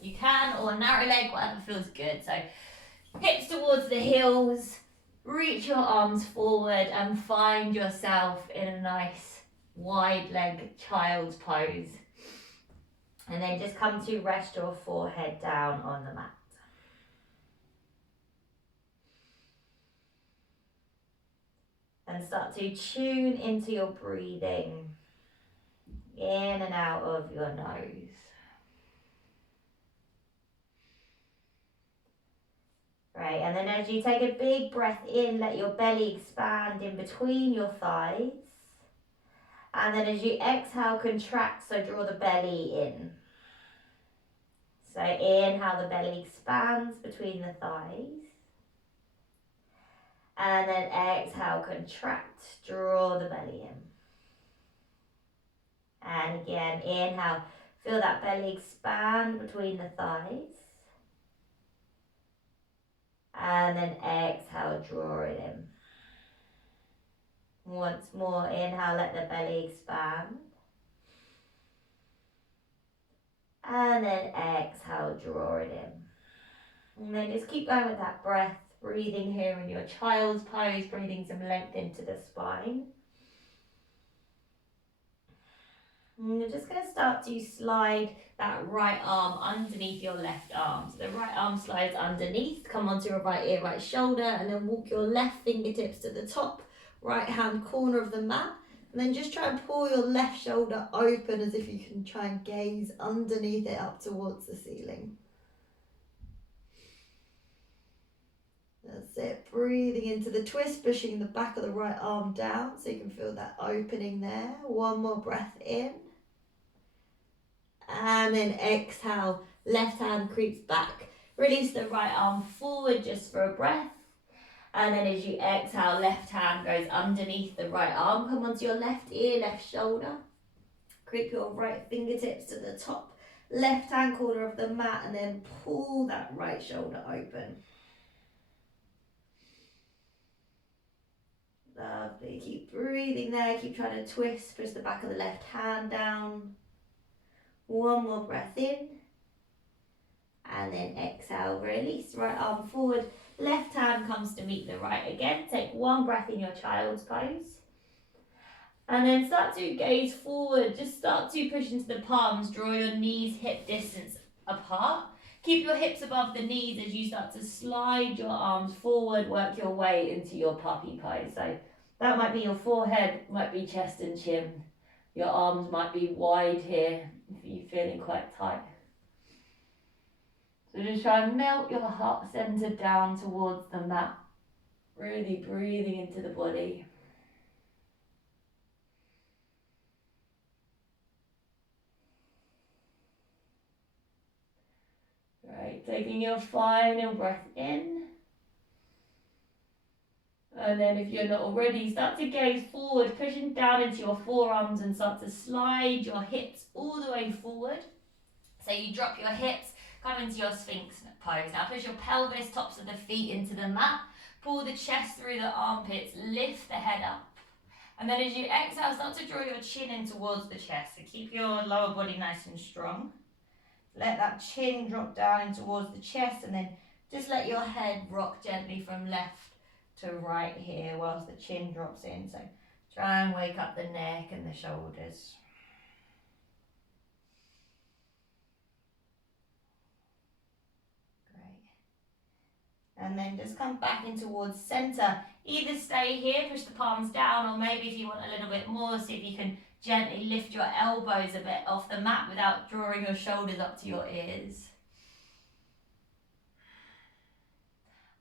You can, or narrow leg, whatever feels good. So hips towards the heels, reach your arms forward and find yourself in a nice wide leg child's pose. And then just come to rest your forehead down on the mat. And start to tune into your breathing in and out of your nose. Right, and then as you take a big breath in, let your belly expand in between your thighs. And then as you exhale, contract, so draw the belly in. So inhale, the belly expands between the thighs. And then exhale, contract, draw the belly in. And again, inhale, feel that belly expand between the thighs. And then exhale, draw it in. Once more, inhale, let the belly expand. And then exhale, draw it in. And then just keep going with that breath, breathing here in your child's pose, breathing some length into the spine. And you're just going to start to slide that right arm underneath your left arm. So the right arm slides underneath, come onto your right ear, right shoulder, and then walk your left fingertips to the top right hand corner of the mat. And then just try and pull your left shoulder open as if you can try and gaze underneath it up towards the ceiling. That's it, breathing into the twist, pushing the back of the right arm down so you can feel that opening there. One more breath in. And then exhale, left hand creeps back. Release the right arm forward just for a breath. And then as you exhale, left hand goes underneath the right arm. Come onto your left ear, left shoulder. Creep your right fingertips to the top left hand corner of the mat and then pull that right shoulder open. Lovely, keep breathing there, keep trying to twist, push the back of the left hand down. One more breath in. And then exhale, release, right arm forward, left hand comes to meet the right again. Take one breath in your child's pose. And then start to gaze forward, just start to push into the palms, draw your knees hip distance apart. Keep your hips above the knees as you start to slide your arms forward, work your way into your puppy pose. So that might be your forehead, might be chest and chin. Your arms might be wide here if you're feeling quite tight. So just try and melt your heart center down towards the mat. Really breathing into the body. Right, taking your final breath in. And then if you're not already, start to gaze forward, pushing down into your forearms and start to slide your hips all the way forward. So you drop your hips, come into your Sphinx pose. Now push your pelvis, tops of the feet into the mat. Pull the chest through the armpits, lift the head up. And then as you exhale, start to draw your chin in towards the chest. So keep your lower body nice and strong. Let that chin drop down in towards the chest and then just let your head rock gently from left to right here whilst the chin drops in. So try and wake up the neck and the shoulders. And then just come back in towards center. Either stay here, push the palms down, or maybe if you want a little bit more, see if you can gently lift your elbows a bit off the mat without drawing your shoulders up to your ears.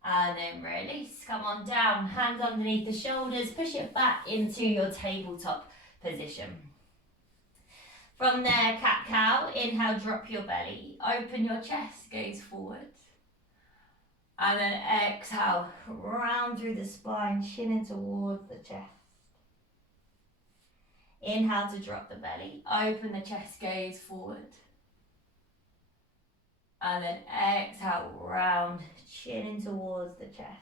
And then release, come on down, hands underneath the shoulders, push it back into your tabletop position. From there, cat-cow, inhale, drop your belly, open your chest, gaze forward. And then exhale, round through the spine, chin in towards the chest. Inhale to drop the belly, open the chest, gaze forward. And then exhale, round, chin in towards the chest.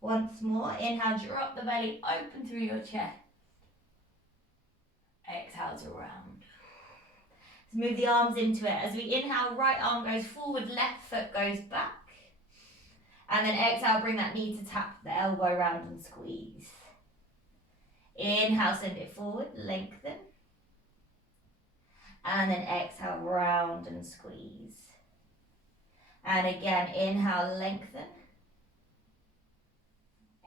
Once more, inhale, drop the belly, open through your chest. Exhale to round. Move the arms into it. As we inhale, right arm goes forward, left foot goes back. And then exhale, bring that knee to tap the elbow round and squeeze. Inhale, send it forward, lengthen. And then exhale, round and squeeze. And again, inhale, lengthen.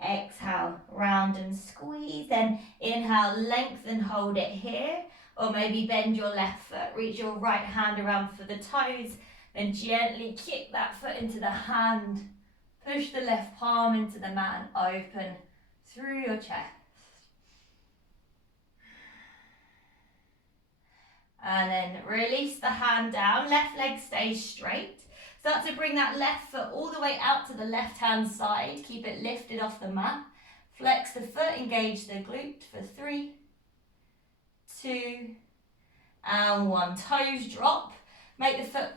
Exhale, round and squeeze. Then inhale, lengthen, hold it here. Or maybe bend your left foot, reach your right hand around for the toes. Then gently kick that foot into the hand. Push the left palm into the mat and open through your chest. And then release the hand down, left leg stays straight. Start to bring that left foot all the way out to the left hand side. Keep it lifted off the mat. Flex the foot, engage the glute for 3, 2, and 1. Toes drop. Make the foot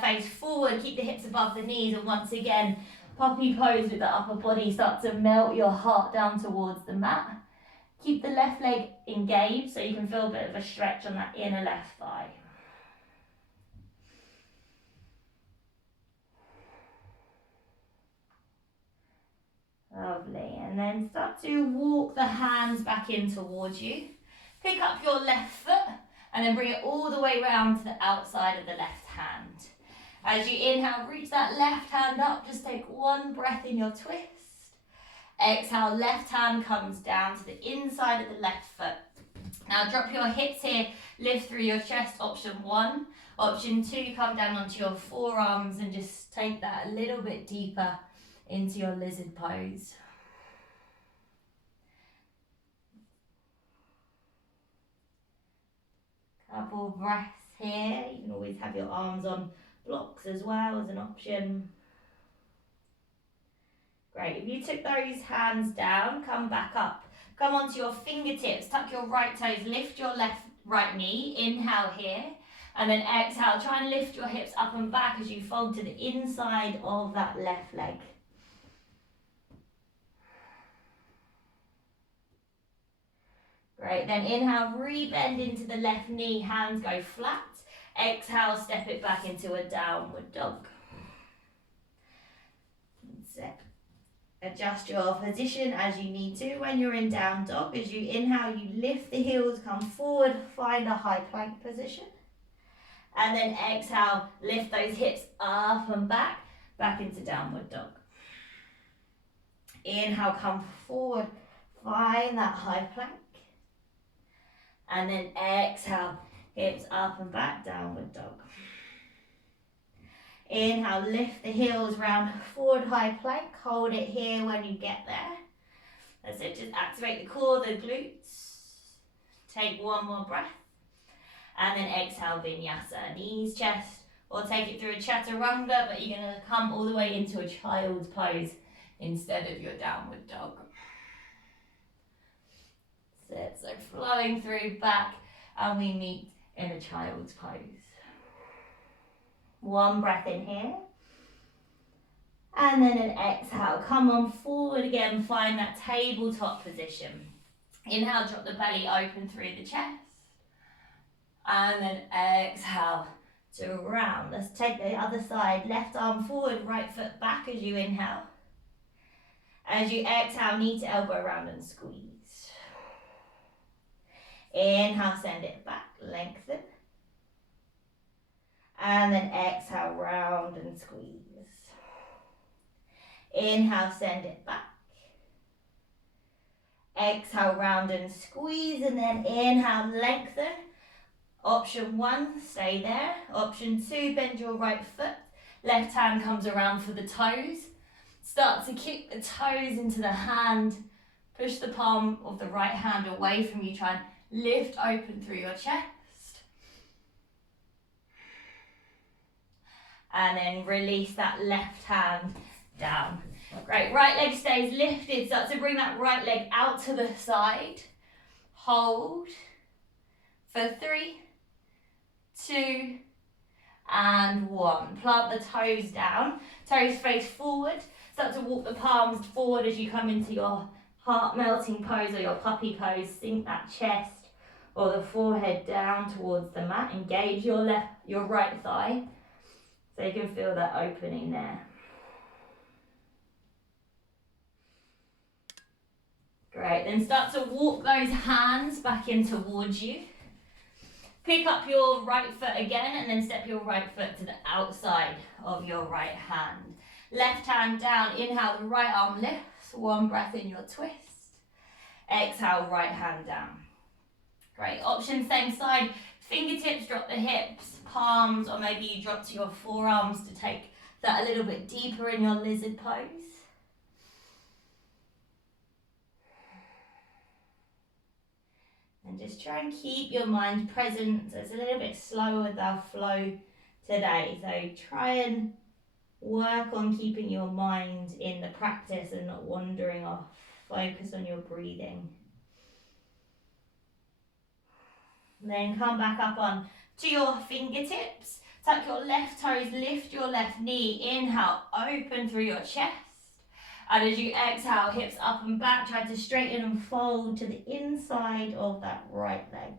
face forward, keep the hips above the knees, and once again, puppy pose with the upper body. Start to melt your heart down towards the mat. Keep the left leg engaged so you can feel a bit of a stretch on that inner left thigh. Lovely. And then start to walk the hands back in towards you. Pick up your left foot and then bring it all the way round to the outside of the left hand. As you inhale, reach that left hand up. Just take one breath in your twist. Exhale, left hand comes down to the inside of the left foot. Now drop your hips here, lift through your chest, option 1. Option 2, come down onto your forearms and just take that a little bit deeper into your lizard pose. Couple breaths here. You can always have your arms on blocks as well as an option. Great, if you took those hands down, come back up. Come onto your fingertips, tuck your right toes, lift your right knee, inhale here. And then exhale, try and lift your hips up and back as you fold to the inside of that left leg. Great, then inhale, re-bend into the left knee, hands go flat. Exhale, step it back into a downward dog. That's it. Adjust your position as you need to when you're in down dog. As you inhale, you lift the heels, come forward, find a high plank position. And then exhale, lift those hips up and back into downward dog. Inhale, come forward, find that high plank. And then exhale, hips up and back, downward dog. Inhale, lift the heels round, forward high plank. Hold it here when you get there. That's it, just activate the core, the glutes. Take one more breath. And then exhale, vinyasa, knees, chest, or take it through a chaturanga, but you're gonna come all the way into a child's pose instead of your downward dog. That's it, so flowing through back, and we meet in a child's pose. One breath in here. And then an exhale, come on forward again, find that tabletop position. Inhale, drop the belly open through the chest. And then exhale to round. Let's take the other side, left arm forward, right foot back as you inhale. As you exhale, knee to elbow round and squeeze. Inhale, send it back, lengthen. And then exhale, round and squeeze. Inhale, send it back. Exhale, round and squeeze, and then inhale, lengthen. Option 1, stay there. Option 2, bend your right foot. Left hand comes around for the toes. Start to kick the toes into the hand. Push the palm of the right hand away from you. Try and lift open through your chest. And then release that left hand down. Great, right leg stays lifted. Start to bring that right leg out to the side. Hold for 3, 2, and 1. Plant the toes down. Toes face forward. Start to walk the palms forward as you come into your heart melting pose or your puppy pose. Sink that chest or the forehead down towards the mat. Engage your right thigh, so you can feel that opening there. Great, then start to walk those hands back in towards you. Pick up your right foot again and then step your right foot to the outside of your right hand. Left hand down, inhale, the right arm lifts. One breath in your twist. Exhale, right hand down. Great, option same side. Fingertips drop the hips, palms, or maybe you drop to your forearms to take that a little bit deeper in your lizard pose. And just try and keep your mind present. So it's a little bit slower with our flow today. So try and work on keeping your mind in the practice and not wandering off. Focus on your breathing. And then come back up on to your fingertips. Tuck your left toes, lift your left knee. Inhale, open through your chest. And as you exhale, hips up and back, try to straighten and fold to the inside of that right leg.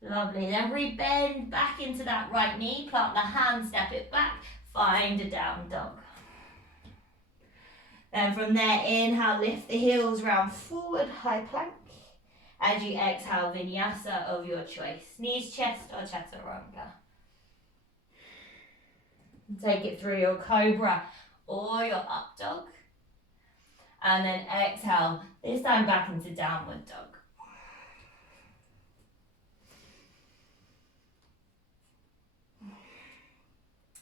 Lovely, then re-bend back into that right knee, plant the hand, step it back, find a down dog. Then from there, inhale, lift the heels round forward, high plank. As you exhale, vinyasa of your choice. Knees, chest or chaturanga. Take it through your cobra or your up dog. And then exhale, this time back into downward dog.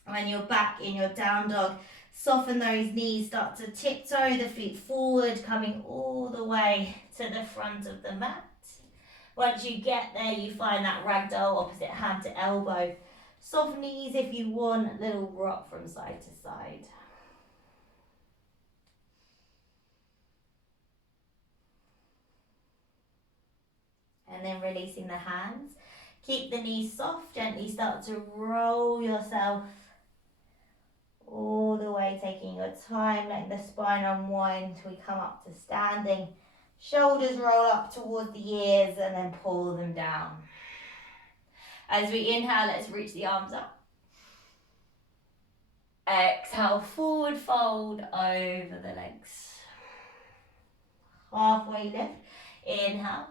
When you're back in your down dog, soften those knees, start to tiptoe the feet forward, coming all the way to the front of the mat. Once you get there, you find that ragdoll, opposite hand to elbow. Soft knees if you want, a little rock from side to side. And then releasing the hands. Keep the knees soft, gently start to roll yourself all the way, taking your time, letting the spine unwind till we come up to standing. Shoulders roll up towards the ears and then pull them down. As we inhale, let's reach the arms up. Exhale, forward fold over the legs. Halfway lift, inhale.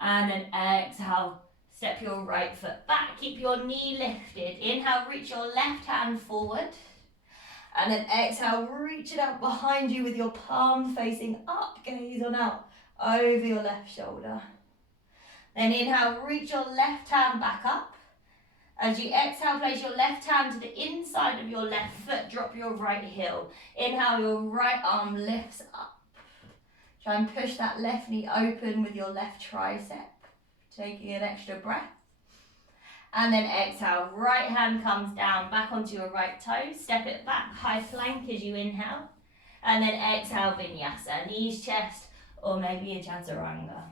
And then exhale, step your right foot back, keep your knee lifted. Inhale, reach your left hand forward. And then exhale, reach it out behind you with your palm facing up, gaze on out over your left shoulder. Then inhale, reach your left hand back up. As you exhale, place your left hand to the inside of your left foot, drop your right heel. Inhale, your right arm lifts up. Try and push that left knee open with your left tricep, taking an extra breath. And then exhale, right hand comes down, back onto your right toe, step it back, high plank as you inhale. And then exhale, vinyasa, knees, chest, or maybe a chaturanga.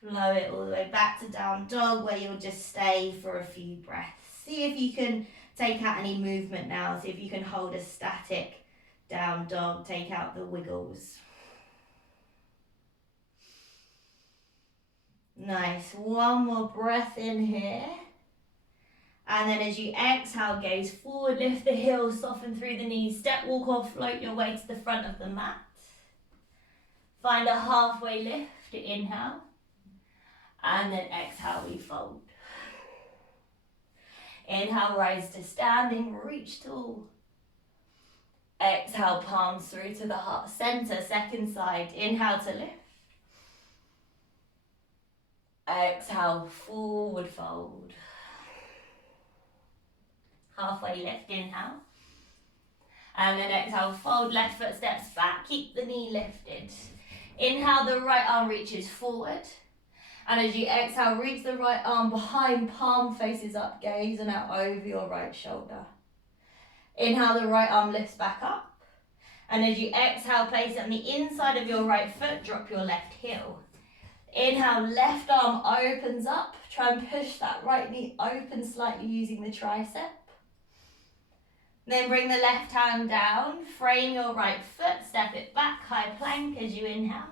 Flow it all the way back to down dog, where you'll just stay for a few breaths. See if you can take out any movement now. See if you can hold a static down dog, take out the wiggles. Nice, one more breath in here. And then as you exhale, gaze forward, lift the heels, soften through the knees, step, walk or float your way to the front of the mat. Find a halfway lift, inhale. And then exhale, we fold. Inhale, rise to standing, reach tall. Exhale, palms through to the heart center, second side. Inhale to lift. Exhale, forward fold. Halfway lift, inhale. And then exhale, fold, left foot steps back, keep the knee lifted. Inhale, the right arm reaches forward. And as you exhale, reach the right arm behind, palm faces up, gaze and out over your right shoulder. Inhale, the right arm lifts back up. And as you exhale, place it on the inside of your right foot, drop your left heel. Inhale, left arm opens up. Try and push that right knee open slightly using the tricep. Then bring the left hand down, frame your right foot, step it back, high plank as you inhale.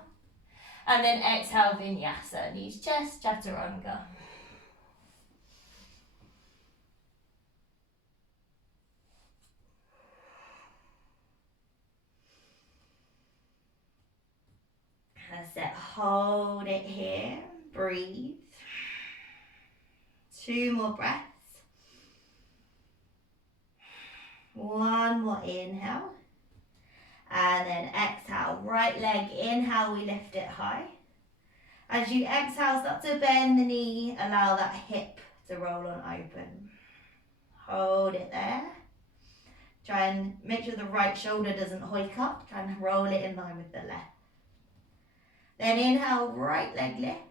And then exhale, vinyasa, knees chest, chaturanga. That's it, hold it here, breathe. 2 more breaths. 1 more inhale. And then exhale, right leg, inhale, we lift it high. As you exhale, start to bend the knee, allow that hip to roll on open. Hold it there. Try and make sure the right shoulder doesn't hike up. Try and roll it in line with the left. Then inhale, right leg lifts.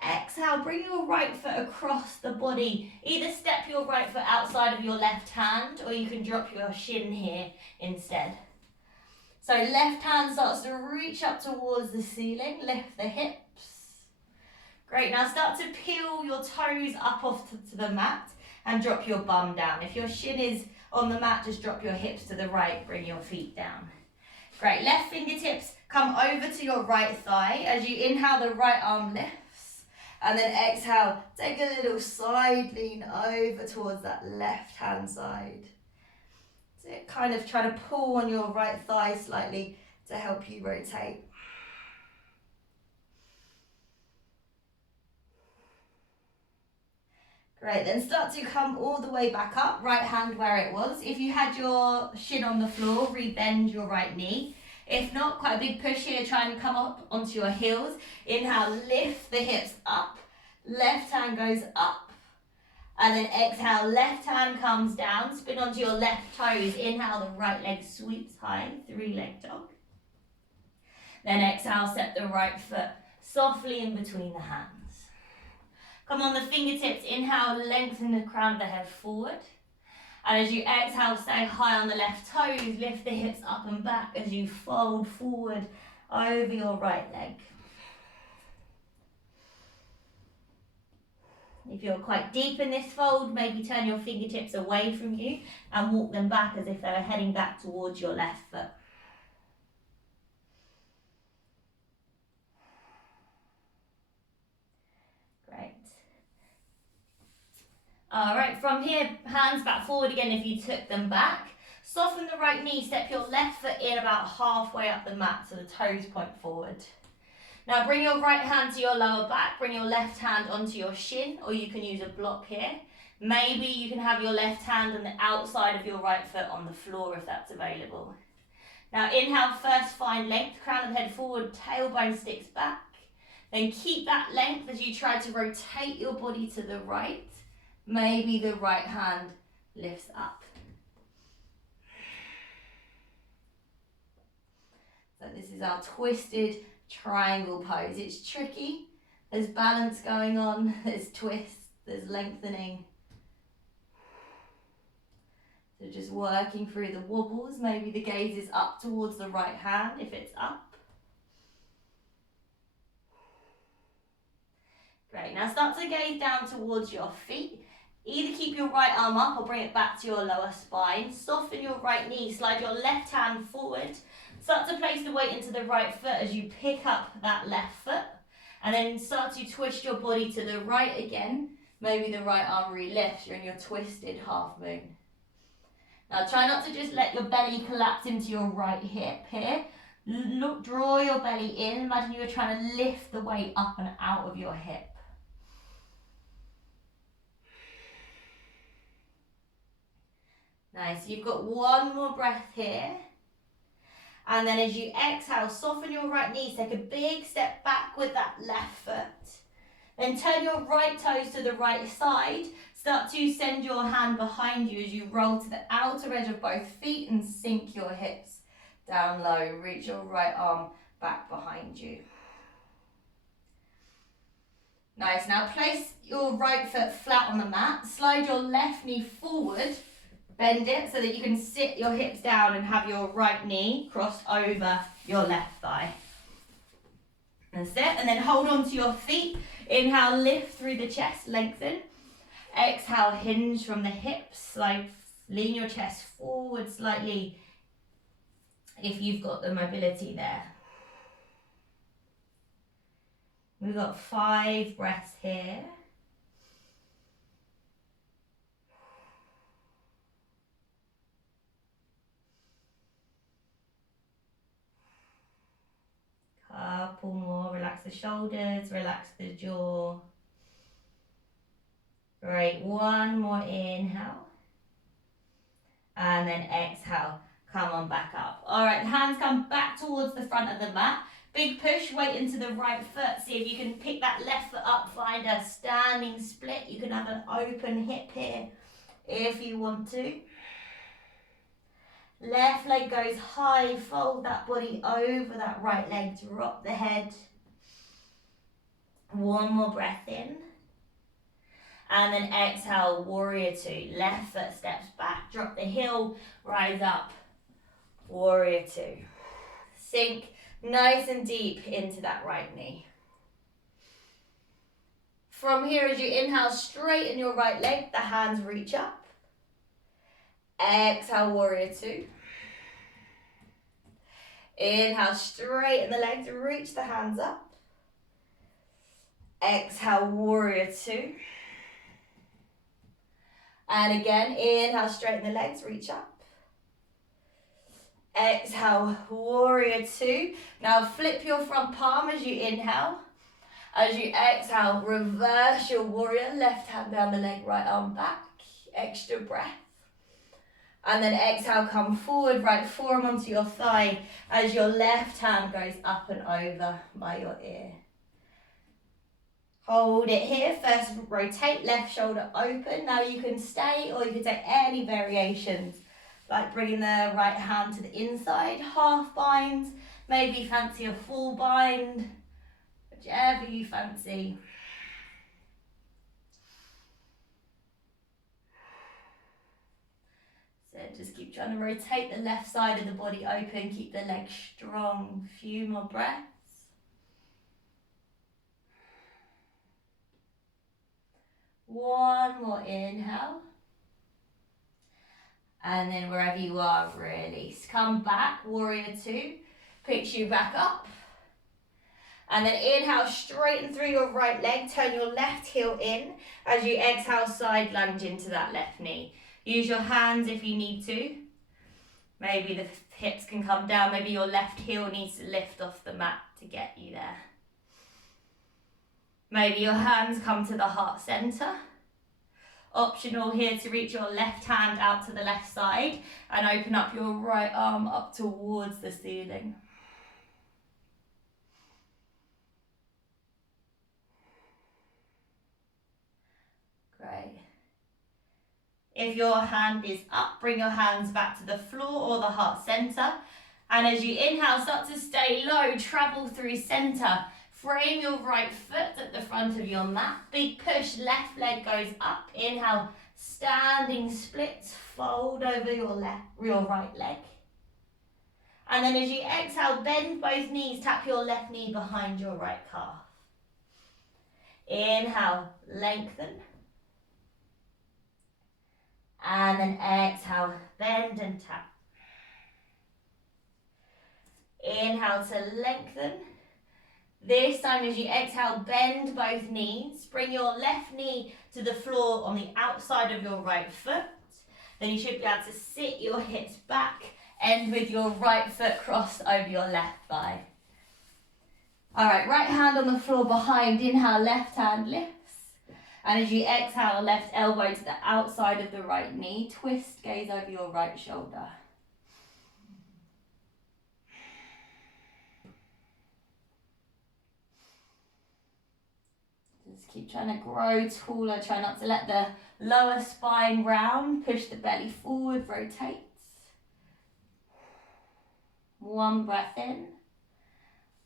Exhale, bring your right foot across the body. Either step your right foot outside of your left hand, or you can drop your shin here instead. So left hand starts to reach up towards the ceiling, lift the hips. Great, now start to peel your toes up off to the mat and drop your bum down. If your shin is on the mat, just drop your hips to the right, bring your feet down. Great, left fingertips come over to your right thigh. As you inhale, the right arm lifts. And then exhale, take a little side lean over towards that left hand side. So kind of try to pull on your right thigh slightly to help you rotate. Great, then start to come all the way back up, right hand where it was. If you had your shin on the floor, re-bend your right knee. If not, quite a big push here, try and come up onto your heels. Inhale, lift the hips up. Left hand goes up. And then exhale, left hand comes down. Spin onto your left toes. Inhale, the right leg sweeps high, 3-leg dog. Then exhale, step the right foot softly in between the hands. Come on the fingertips. Inhale, lengthen the crown of the head forward. And as you exhale, stay high on the left toes, lift the hips up and back as you fold forward over your right leg. If you're quite deep in this fold, maybe turn your fingertips away from you and walk them back as if they were heading back towards your left foot. Great. All right, from here, hands back forward again if you took them back. Soften the right knee, step your left foot in about halfway up the mat so the toes point forward. Now bring your right hand to your lower back, bring your left hand onto your shin, or you can use a block here. Maybe you can have your left hand on the outside of your right foot on the floor if that's available. Now inhale, first find length, crown of the head forward, tailbone sticks back. Then keep that length as you try to rotate your body to the right. Maybe the right hand lifts up. So this is our twisted triangle pose. It's tricky. There's balance going on, there's twists, there's lengthening. So just working through the wobbles. Maybe the gaze is up towards the right hand if it's up. Great, now start to gaze down towards your feet. Either keep your right arm up or bring it back to your lower spine. Soften your right knee, slide your left hand forward. Start to place the weight into the right foot as you pick up that left foot. And then start to twist your body to the right again. Maybe the right arm re-lifts. You're in your twisted half moon. Now try not to just let your belly collapse into your right hip here. Look, draw your belly in. Imagine you were trying to lift the weight up and out of your hip. Nice, you've got one more breath here. And then as you exhale, soften your right knees, take a big step back with that left foot. Then turn your right toes to the right side. Start to send your hand behind you as you roll to the outer edge of both feet and sink your hips down low. Reach your right arm back behind you. Nice, now place your right foot flat on the mat. Slide your left knee forward. Bend it so that you can sit your hips down and have your right knee crossed over your left thigh. That's it. And then hold on to your feet. Inhale, lift through the chest, lengthen. Exhale, hinge from the hips. Like lean your chest forward slightly if you've got the mobility there. We've got 5 breaths here. Couple more. Relax the shoulders, relax the jaw. Great. One more inhale. And then exhale. Come on back up. All right, the hands come back towards the front of the mat. Big push, weight into the right foot. See if you can pick that left foot up, find a standing split. You can have an open hip here if you want to. Left leg goes high, fold that body over that right leg, drop the head. One more breath in. And then exhale, warrior 2. Left foot steps back, drop the heel, rise up, warrior 2. Sink nice and deep into that right knee. From here, as you inhale, straighten your right leg, the hands reach up. Exhale, warrior 2. Inhale, straighten the legs, reach the hands up. Exhale, warrior 2. And again, inhale, straighten the legs, reach up. Exhale, warrior 2. Now flip your front palm as you inhale. As you exhale, reverse your warrior, left hand down the leg, right arm back. Extra breath. And then exhale, come forward, right forearm onto your thigh as your left hand goes up and over by your ear. Hold it here. First, rotate, left shoulder open. Now you can stay or you can take any variations, like bringing the right hand to the inside, half bind, maybe fancy a full bind, whichever you fancy. So just keep trying to rotate the left side of the body open, keep the legs strong. Few more breaths. One more inhale. And then wherever you are, release. Come back, warrior 2. Picks you back up. And then inhale, straighten through your right leg. Turn your left heel in. As you exhale, side lunge into that left knee. Use your hands if you need to. Maybe the hips can come down. Maybe your left heel needs to lift off the mat to get you there. Maybe your hands come to the heart center. Optional here to reach your left hand out to the left side and open up your right arm up towards the ceiling. Great. If your hand is up, bring your hands back to the floor or the heart center. And as you inhale, start to stay low, travel through center. Frame your right foot at the front of your mat. Big push, left leg goes up. Inhale, standing splits, fold over your right leg. And then as you exhale, bend both knees, tap your left knee behind your right calf. Inhale, lengthen. And then exhale, bend and tap. Inhale to lengthen. This time as you exhale, bend both knees. Bring your left knee to the floor on the outside of your right foot. Then you should be able to sit your hips back, end with your right foot crossed over your left thigh. All right, right hand on the floor behind. Inhale, left hand lifts. And as you exhale, left elbow to the outside of the right knee. Twist, gaze over your right shoulder. Just keep trying to grow taller. Try not to let the lower spine round. Push the belly forward, rotate. One breath in.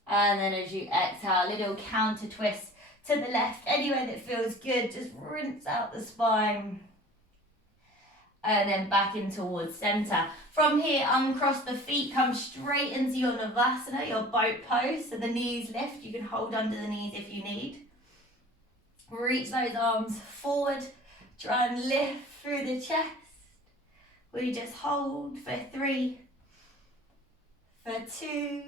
And then as you exhale, a little counter twist to the left. Anywhere that feels good, just rinse out the spine. and then back in towards center. From here, uncross the feet, come straight into your Navasana, your boat pose. So the knees lift, you can hold under the knees if you need. Reach those arms forward, try and lift through the chest. We just hold for 3, for 2,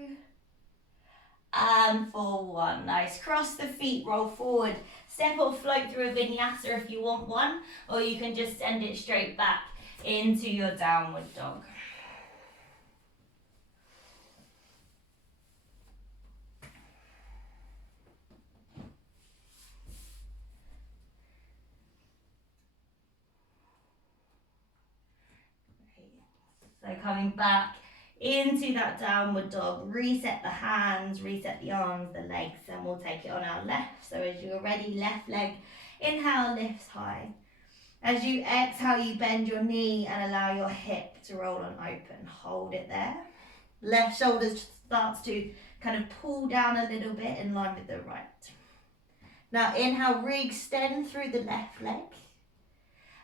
and for 1. Nice. Cross the feet, roll forward. Step or float through a vinyasa if you want one, or you can just send it straight back into your downward dog. So coming back into that downward dog, reset the hands, reset the arms, the legs, and we'll take it on our left. So as you're ready, left leg, inhale, lifts high. As you exhale, you bend your knee and allow your hip to roll on open. Hold it there. Left shoulder starts to kind of pull down a little bit in line with the right. Now inhale, re-extend through the left leg.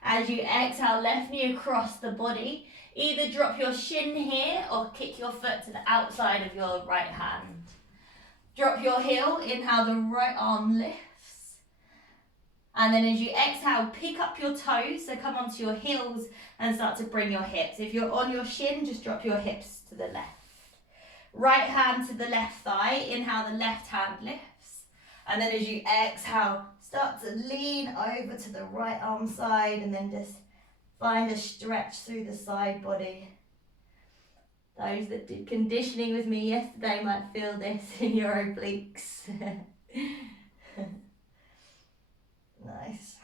As you exhale, left knee across the body. Either drop your shin here or kick your foot to the outside of your right hand. Drop your heel, inhale, the right arm lifts. And then as you exhale, pick up your toes, so come onto your heels and start to bring your hips. If you're on your shin, just drop your hips to the left. Right hand to the left thigh, inhale, the left hand lifts. And then as you exhale, start to lean over to the right arm side and then just find a stretch through the side body. Those that did conditioning with me yesterday might feel this in your obliques. Nice.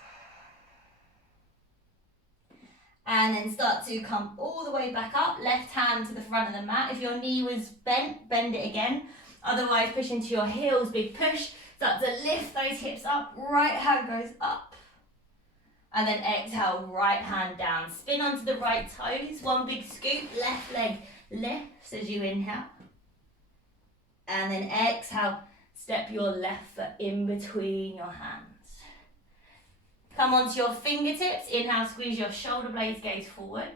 And then start to come all the way back up, left hand to the front of the mat. If your knee was bent, bend it again. Otherwise, push into your heels, big push. Start to lift those hips up, right hand goes up. And then exhale, right hand down. Spin onto the right toes, one big scoop, left leg lifts as you inhale. And then exhale, step your left foot in between your hands. Come onto your fingertips, inhale, squeeze your shoulder blades, gaze forward.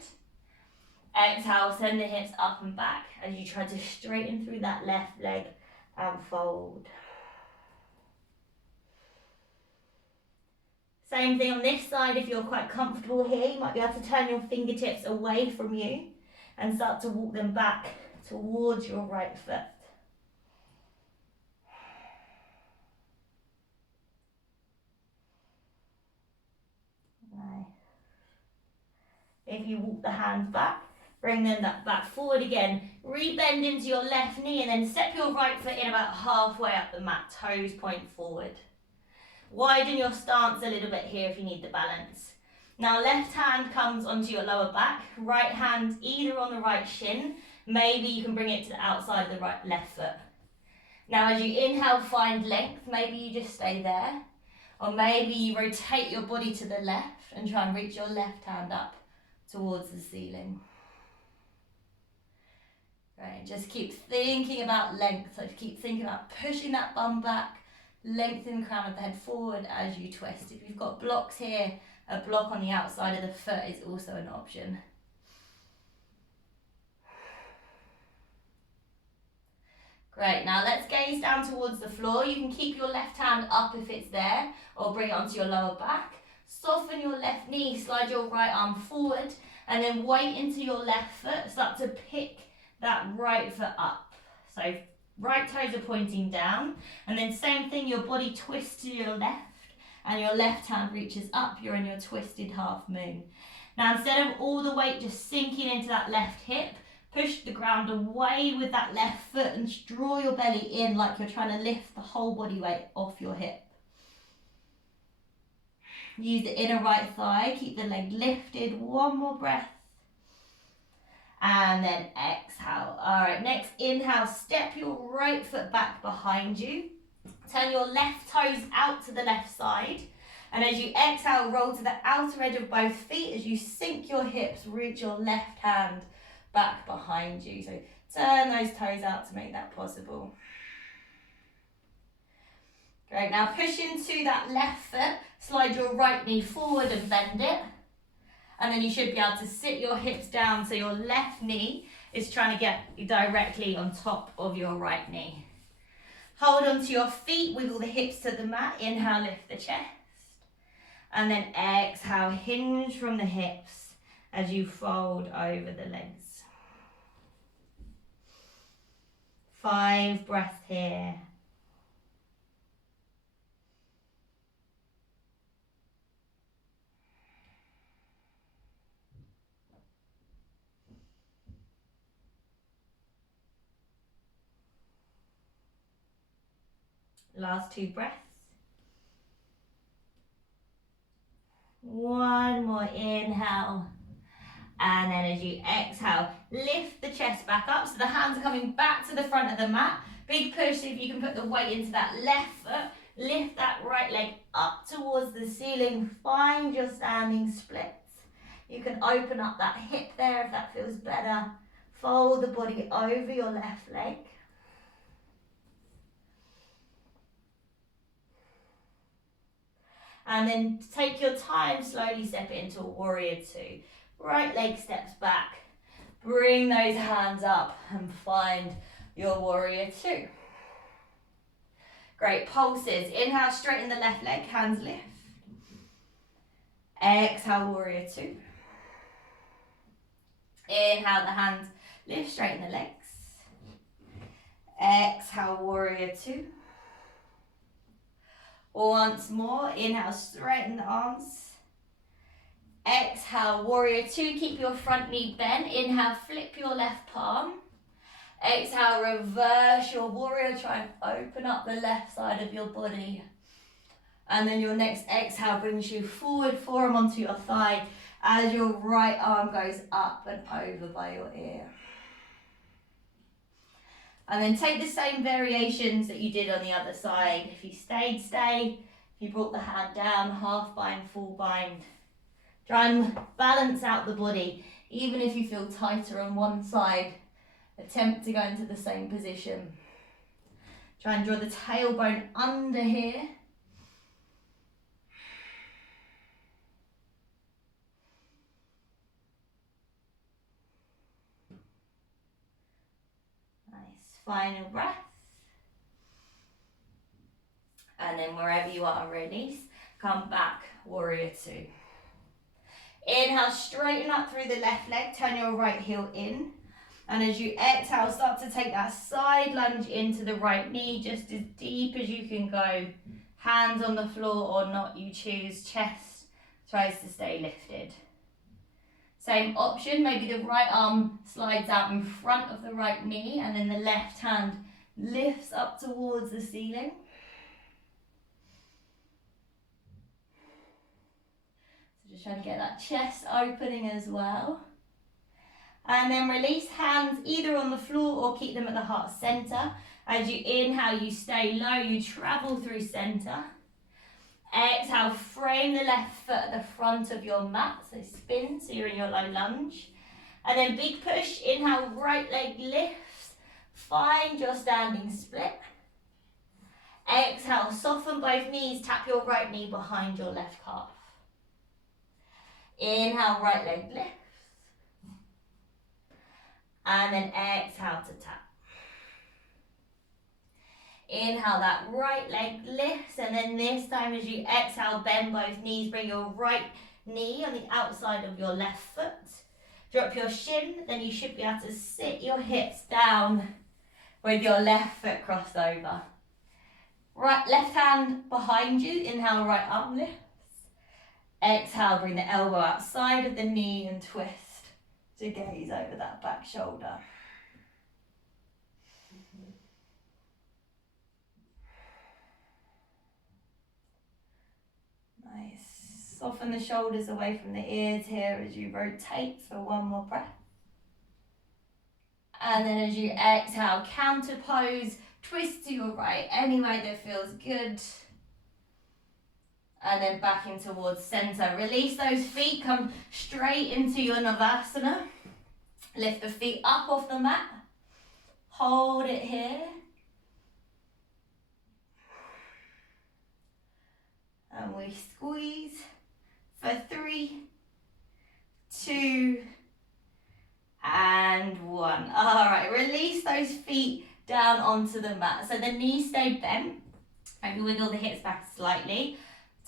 Exhale, send the hips up and back as you try to straighten through that left leg and fold. Same thing on this side. If you're quite comfortable here, you might be able to turn your fingertips away from you and start to walk them back towards your right foot. Nice. If you walk the hands back, bring them back forward again. Rebend into your left knee and then step your right foot in about halfway up the mat. Toes point forward. Widen your stance a little bit here if you need the balance. Now left hand comes onto your lower back, right hand either on the right shin, maybe you can bring it to the outside of the left foot. Now as you inhale, find length, maybe you just stay there, or maybe you rotate your body to the left and try and reach your left hand up towards the ceiling. Great, just keep thinking about length, so keep thinking about pushing that bum back, lengthen the crown of the head forward as you twist. If you've got blocks here, a block on the outside of the foot is also an option. Great, now let's gaze down towards the floor. You can keep your left hand up if it's there, or bring it onto your lower back. Soften your left knee, slide your right arm forward, and then weight into your left foot. Start to pick that right foot up. So right toes are pointing down, and then same thing, your body twists to your left and your left hand reaches up. You're in your twisted half moon. Now instead of all the weight just sinking into that left hip, push the ground away with that left foot and draw your belly in like you're trying to lift the whole body weight off your hip. Use the inner right thigh, keep the leg lifted, one more breath. And then exhale. All right, next inhale, step your right foot back behind you. Turn your left toes out to the left side. And as you exhale, roll to the outer edge of both feet. As you sink your hips, reach your left hand back behind you. So turn those toes out to make that possible. Great, now push into that left foot. Slide your right knee forward and bend it. And And then you should be able to sit your hips down so your left knee is trying to get directly on top of your right knee. Hold onto your feet, wiggle the hips to the mat. Inhale, lift the chest. And then exhale, hinge from the hips as you fold over the legs. 5 breaths here. Last 2 breaths. One more inhale. And then as you exhale, lift the chest back up. So the hands are coming back to the front of the mat. Big push, if you can put the weight into that left foot. Lift that right leg up towards the ceiling. Find your standing splits. You can open up that hip there if that feels better. Fold the body over your left leg. And then take your time, slowly step it into a warrior 2. Right leg steps back. Bring those hands up and find your warrior 2. Great, pulses. Inhale, straighten the left leg, hands lift. Exhale, warrior 2. Inhale, the hands lift, straighten the legs. Exhale, warrior 2. Once more, inhale, straighten the arms. Exhale, warrior 2, keep your front knee bent. Inhale, flip your left palm. Exhale, reverse your warrior, try and open up the left side of your body. And then your next exhale brings you forward, forearm onto your thigh as your right arm goes up and over by your ear. And then take the same variations that you did on the other side. If you stayed, stay. If you brought the hand down, half bind, full bind. Try and balance out the body. Even if you feel tighter on one side, attempt to go into the same position. Try and draw the tailbone under here. Final breath. And then wherever you are, release. Come back, warrior 2. Inhale, straighten up through the left leg. Turn your right heel in. And as you exhale, start to take that side lunge into the right knee, just as deep as you can go. Hands on the floor or not, you choose. Chest tries to stay lifted. Same option, maybe the right arm slides out in front of the right knee and then the left hand lifts up towards the ceiling. So just trying to get that chest opening as well. And then release, hands either on the floor or keep them at the heart center. As you inhale, you stay low, you travel through center. Exhale, frame the left foot at the front of your mat, so spin, so you're in your low lunge. And then big push, inhale, right leg lifts, find your standing split. Exhale, soften both knees, tap your right knee behind your left calf. Inhale, right leg lifts. And then exhale to tap. Inhale, that right leg lifts, and then this time as you exhale, bend both knees, bring your right knee on the outside of your left foot. Drop your shin, then you should be able to sit your hips down with your left foot crossed over. Right, left hand behind you, inhale, right arm lifts. Exhale, bring the elbow outside of the knee and twist to gaze over that back shoulder. Nice. Soften the shoulders away from the ears here as you rotate for one more breath. And then as you exhale, counter pose, twist to your right, any way that feels good. And then back in towards center. Release those feet, come straight into your Navasana. Lift the feet up off the mat. Hold it here. And we squeeze for 3, 2, and 1. All right, release those feet down onto the mat. So the knees stay bent. Maybe wiggle the hips back slightly.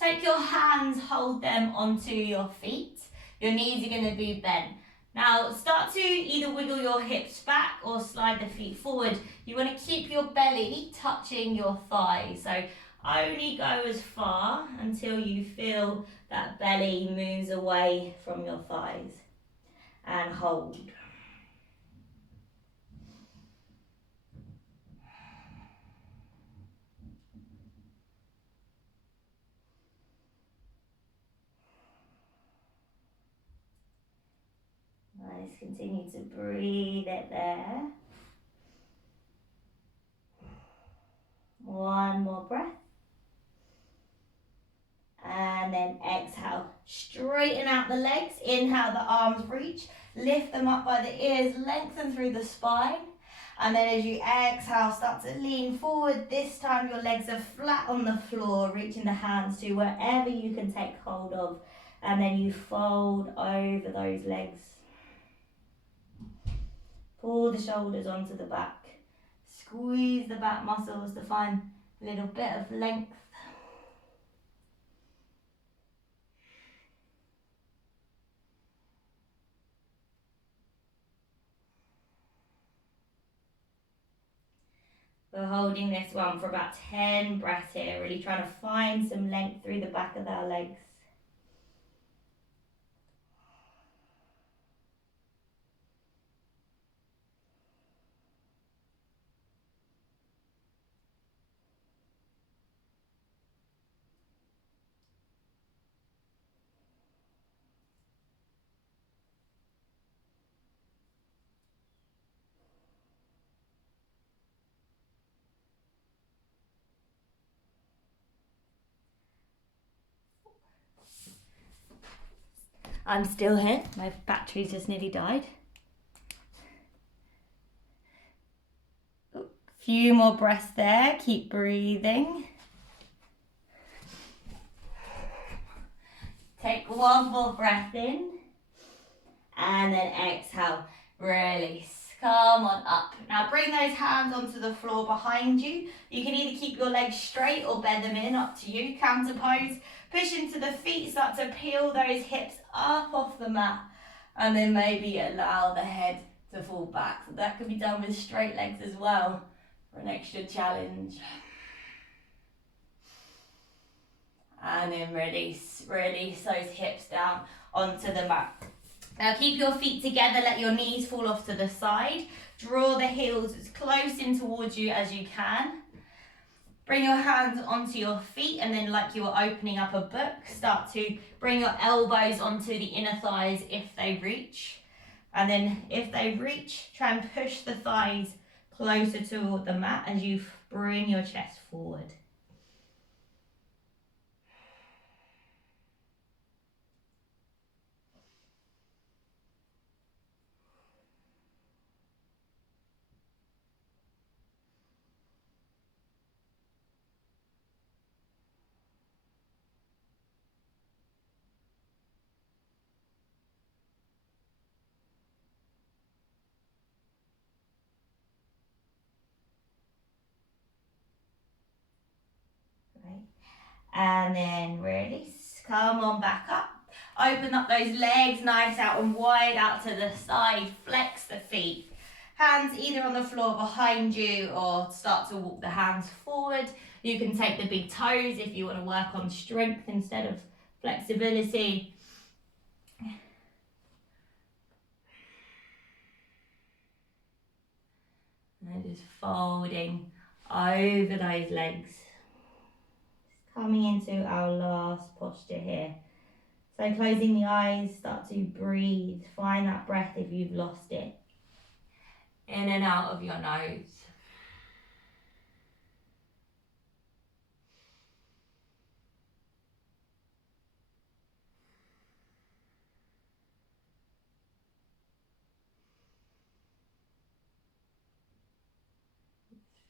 Take your hands, hold them onto your feet. Your knees are going to be bent. Now start to either wiggle your hips back or slide the feet forward. You want to keep your belly touching your thighs. So only go as far until you feel that belly moves away from your thighs. And hold. Nice, continue to breathe it there. One more breath. And then exhale. Straighten out the legs. Inhale, the arms reach. Lift them up by the ears. Lengthen through the spine. And then as you exhale, start to lean forward. This time your legs are flat on the floor, reaching the hands to wherever you can take hold of. And then you fold over those legs. Pull the shoulders onto the back. Squeeze the back muscles to find a little bit of length. We're holding this one for about 10 breaths here, really trying to find some length through the back of our legs. I'm still here. My battery just nearly died. Few more breaths there. Keep breathing. Take one more breath in. And then exhale. Release. Come on up. Now bring those hands onto the floor behind you. You can either keep your legs straight or bend them in, up to you. Counter pose. Push into the feet, start to peel those hips up off the mat. And then maybe allow the head to fall back. So that could be done with straight legs as well for an extra challenge. And then release those hips down onto the mat. Now keep your feet together, let your knees fall off to the side. Draw the heels as close in towards you as you can. Bring your hands onto your feet and then like you are opening up a book, start to bring your elbows onto the inner thighs if they reach. And then if they reach, try and push the thighs closer to the mat as you bring your chest forward. And then release. Come on back up. Open up those legs nice out and wide out to the side. Flex the feet. Hands either on the floor behind you or start to walk the hands forward. You can take the big toes if you want to work on strength instead of flexibility. And just folding over those legs. Coming into our last posture here. So closing the eyes, start to breathe. Find that breath if you've lost it. In and out of your nose.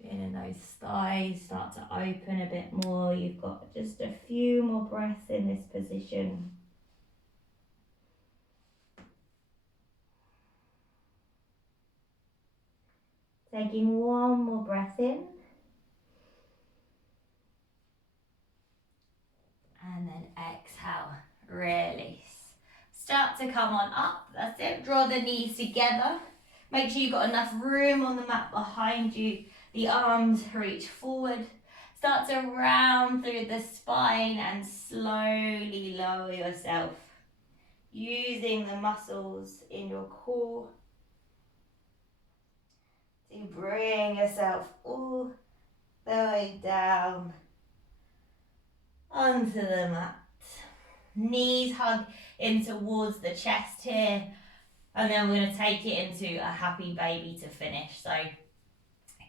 Feeling those thighs start to open a bit more. You've got just a few more breaths in this position. Taking one more breath in. And then exhale, release. Start to come on up, that's it. Draw the knees together. Make sure you've got enough room on the mat behind you. The arms reach forward. Start to round through the spine and slowly lower yourself. Using the muscles in your core to bring yourself all the way down onto the mat. Knees hug in towards the chest here, and then we're going to take it into a happy baby to finish. So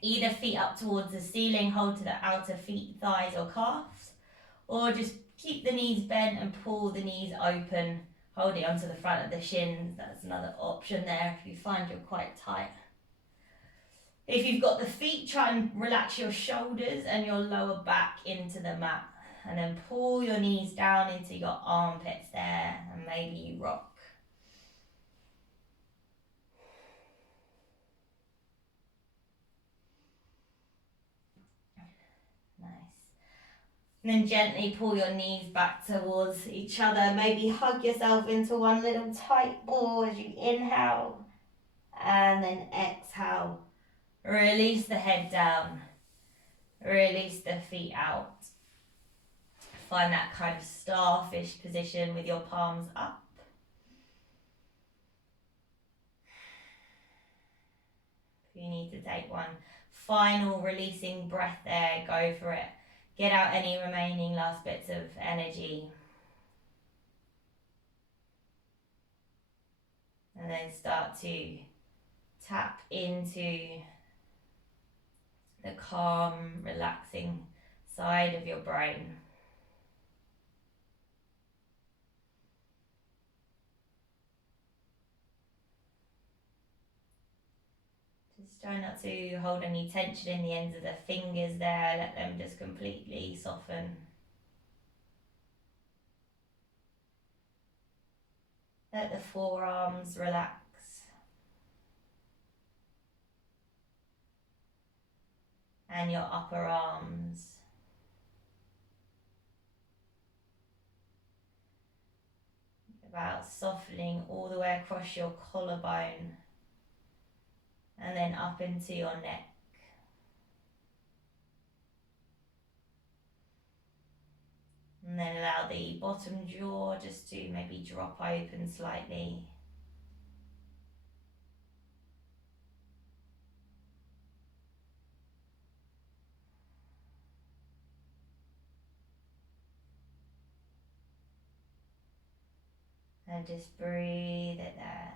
either feet up towards the ceiling, hold to the outer feet, thighs or calves, or just keep the knees bent and pull the knees open, hold it onto the front of the shins. That's another option there if you find you're quite tight. If you've got the feet, try and relax your shoulders and your lower back into the mat. And then pull your knees down into your armpits there, and maybe you rock. Nice. And then gently pull your knees back towards each other. Maybe hug yourself into one little tight ball as you inhale. And then exhale. Release the head down. Release the feet out. Find that kind of starfish position with your palms up. If you need to take one final releasing breath there, go for it. Get out any remaining last bits of energy. And then start to tap into the calm, relaxing side of your brain. Just try not to hold any tension in the ends of the fingers there. Let them just completely soften. Let the forearms relax. And your upper arms. About softening all the way across your collarbone and then up into your neck. And then allow the bottom jaw just to maybe drop open slightly. And just breathe it there.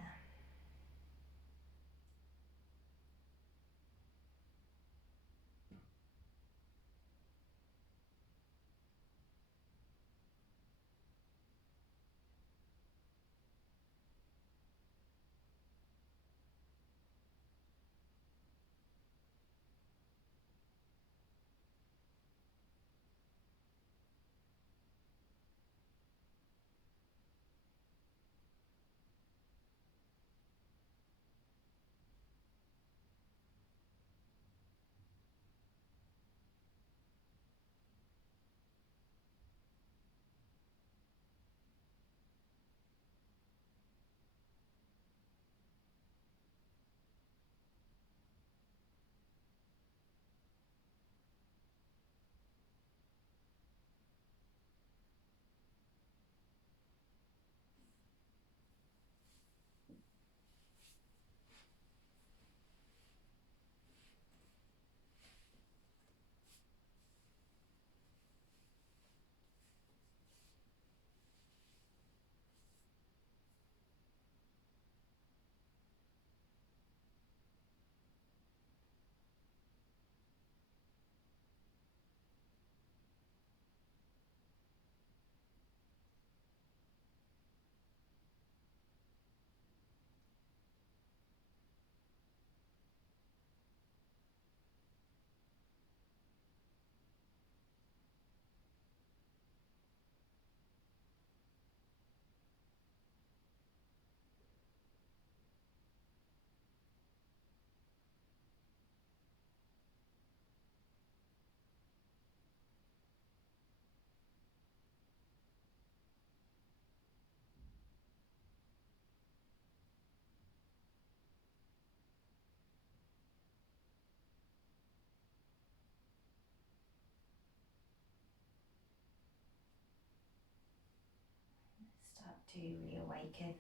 to reawaken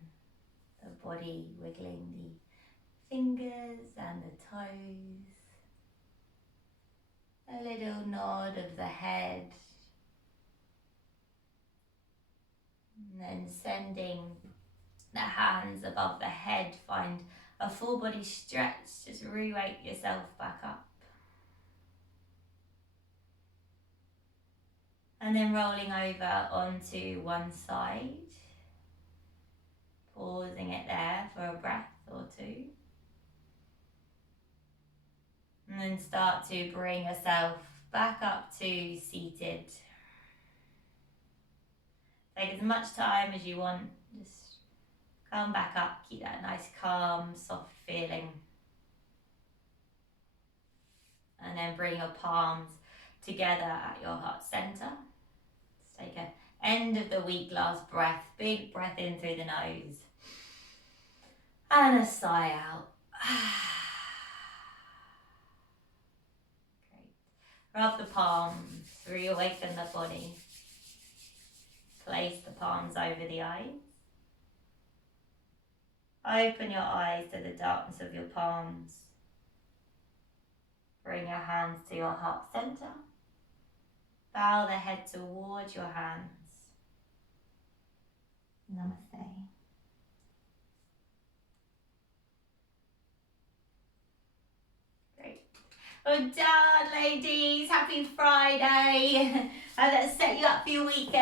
the body, wiggling the fingers and the toes. A little nod of the head. And then sending the hands above the head, find a full body stretch, just re-wake yourself back up. And then rolling over onto one side, pausing it there for a breath or two. And then start to bring yourself back up to seated. Take as much time as you want, just come back up, keep that nice calm, soft feeling. And then bring your palms together at your heart center. Let's take a end of the week last breath, big breath in through the nose. And a sigh out. Great. Rub the palms, reawaken the body. Place the palms over the eyes. Open your eyes to the darkness of your palms. Bring your hands to your heart center. Bow the head towards your hands. Namaste. Great. Well done, ladies. Happy Friday. Let's set you up for your weekend.